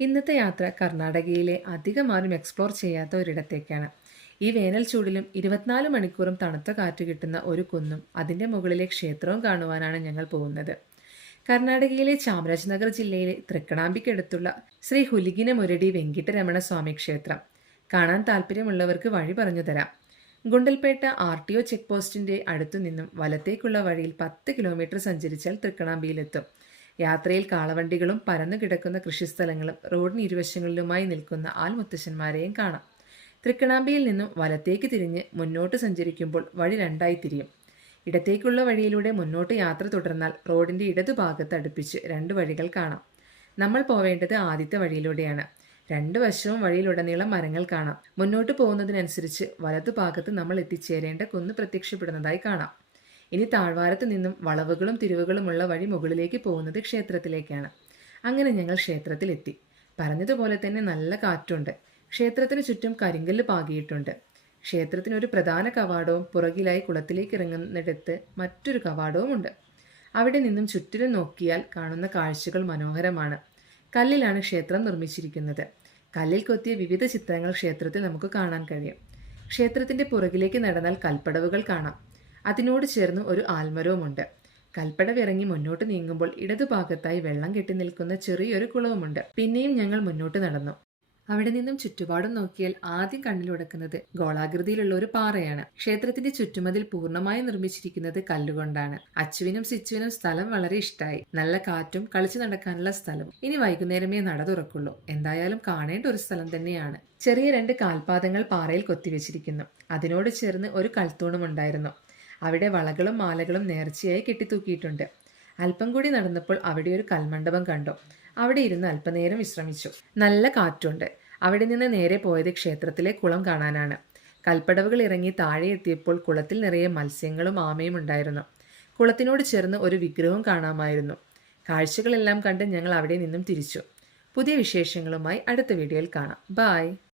ഇന്നത്തെ യാത്ര കർണാടകയിലെ അധികം ആരും എക്സ്പ്ലോർ ചെയ്യാത്ത ഒരിടത്തേക്കാണ്. ഈ വേനൽ ചൂടിലും 24 മണിക്കൂറും തണുത്ത കാറ്റ് കിട്ടുന്ന ഒരു കുന്നും അതിൻ്റെ മുകളിലെ ക്ഷേത്രവും കാണുവാനാണ് ഞങ്ങൾ പോകുന്നത്. കർണാടകയിലെ ചാമരാജനഗർ ജില്ലയിലെ തൃക്കണാമ്പിക്കടുത്തുള്ള ശ്രീ ഹുലിഗിന മുരടി വെങ്കിട്ടരമണ സ്വാമി ക്ഷേത്രം കാണാൻ താല്പര്യമുള്ളവർക്ക് വഴി പറഞ്ഞു തരാം. ഗുണ്ടൽപേട്ട RTO ചെക്ക് പോസ്റ്റിന്റെ അടുത്തു നിന്നും വലത്തേക്കുള്ള വഴിയിൽ 10 കിലോമീറ്റർ സഞ്ചരിച്ചാൽ തൃക്കണാമ്പിയിലെത്തും. യാത്രയിൽ കാളവണ്ടികളും പരന്നു കിടക്കുന്ന കൃഷിസ്ഥലങ്ങളും റോഡിന് ഇരുവശങ്ങളിലുമായി നിൽക്കുന്ന ആൽമുത്തശ്ശന്മാരെയും കാണാം. തൃക്കണാമ്പിയിൽ നിന്നും വലത്തേക്ക് തിരിഞ്ഞ് മുന്നോട്ട് സഞ്ചരിക്കുമ്പോൾ വഴി രണ്ടായി തിരിയും. ഇടത്തേക്കുള്ള വഴിയിലൂടെ മുന്നോട്ട് യാത്ര തുടർന്നാൽ റോഡിന്റെ ഇടതുഭാഗത്ത് അടുപ്പിച്ച് 2 വഴികൾ കാണാം. നമ്മൾ പോവേണ്ടത് ആദ്യത്തെ വഴിയിലൂടെയാണ്. 2 വശവും വഴിയിലുടനീളം മരങ്ങൾ കാണാം. മുന്നോട്ട് പോകുന്നതിനനുസരിച്ച് വലതുഭാഗത്ത് നമ്മൾ എത്തിച്ചേരേണ്ട കുന്ന് പ്രത്യക്ഷപ്പെടുന്നതായി കാണാം. ഇനി താഴ്വാരത്ത് നിന്നും വളവുകളും തിരിവുകളുമുള്ള വഴി മുകളിലേക്ക് പോകുന്നത് ക്ഷേത്രത്തിലേക്കാണ്. അങ്ങനെ ഞങ്ങൾ ക്ഷേത്രത്തിലെത്തി. പറഞ്ഞതുപോലെ തന്നെ നല്ല കാറ്റുണ്ട്. ക്ഷേത്രത്തിന് ചുറ്റും കരിങ്കല്ല് പാകിയിട്ടുണ്ട്. ക്ഷേത്രത്തിന് ഒരു പ്രധാന കവാടവും പുറകിലായി കുളത്തിലേക്ക് ഇറങ്ങുന്നിടത്ത് മറ്റൊരു കവാടവും ഉണ്ട്. അവിടെ നിന്നും ചുറ്റിലും നോക്കിയാൽ കാണുന്ന കാഴ്ചകൾ മനോഹരമാണ്. കല്ലിലാണ് ക്ഷേത്രം നിർമ്മിച്ചിരിക്കുന്നത്. കല്ലിൽ കൊത്തിയ വിവിധ ചിത്രങ്ങൾ ക്ഷേത്രത്തിൽ നമുക്ക് കാണാൻ കഴിയും. ക്ഷേത്രത്തിന്റെ പുറകിലേക്ക് നടന്നാൽ കൽപ്പടവുകൾ കാണാം. അതിനോട് ചേർന്ന് ഒരു ആൽമരവുമുണ്ട്. കൽപ്പടവിറങ്ങി മുന്നോട്ട് നീങ്ങുമ്പോൾ ഇടതുഭാഗത്തായി വെള്ളം കെട്ടി നിൽക്കുന്ന ചെറിയൊരു കുളവുമുണ്ട്. പിന്നെയും ഞങ്ങൾ മുന്നോട്ട് നടന്നു. അവിടെ നിന്നും ചുറ്റുപാടും നോക്കിയാൽ ആദ്യം കണ്ണിലുടക്കുന്നത് ഗോളാകൃതിയിലുള്ള ഒരു പാറയാണ്. ക്ഷേത്രത്തിന്റെ ചുറ്റുമതിൽ പൂർണ്ണമായി നിർമ്മിച്ചിരിക്കുന്നത് കല്ലുകൊണ്ടാണ്. അച്ചുവിനും സിച്ചുവിനും സ്ഥലം വളരെ ഇഷ്ടമായി. നല്ല കാറ്റും കളിച്ചു നടക്കാനുള്ള സ്ഥലവും. ഇനി വൈകുന്നേരമേ നട തുറക്കുള്ളൂ. എന്തായാലും കാണേണ്ട ഒരു സ്ഥലം തന്നെയാണ്. ചെറിയ 2 കാൽപാദങ്ങൾ പാറയിൽ കൊത്തിവെച്ചിരിക്കുന്നു. അതിനോട് ചേർന്ന് ഒരു കൽത്തൂണും ഉണ്ടായിരുന്നു. അവിടെ വളകളും മാലകളും നേർച്ചയായി കെട്ടിത്തൂക്കിയിട്ടുണ്ട്. അല്പം കൂടി നടന്നപ്പോൾ അവിടെ ഒരു കൽമണ്ഡപം കണ്ടു. അവിടെ ഇരുന്ന് അല്പനേരം വിശ്രമിച്ചു. നല്ല കാറ്റുണ്ട്. അവിടെ നിന്ന് നേരെ പോയത് ക്ഷേത്രത്തിലെ കുളം കാണാനാണ്. കൽപ്പടവുകൾ ഇറങ്ങി താഴെ എത്തിയപ്പോൾ കുളത്തിൽ നിറയെ മത്സ്യങ്ങളും ആമയും ഉണ്ടായിരുന്നു. കുളത്തിനോട് ചേർന്ന് ഒരു വിഗ്രഹവും കാണാമായിരുന്നു. കാഴ്ചകളെല്ലാം കണ്ട് ഞങ്ങൾ അവിടെ നിന്നും തിരിച്ചു. പുതിയ വിശേഷങ്ങളുമായി അടുത്ത വീഡിയോയിൽ കാണാം. ബായ്.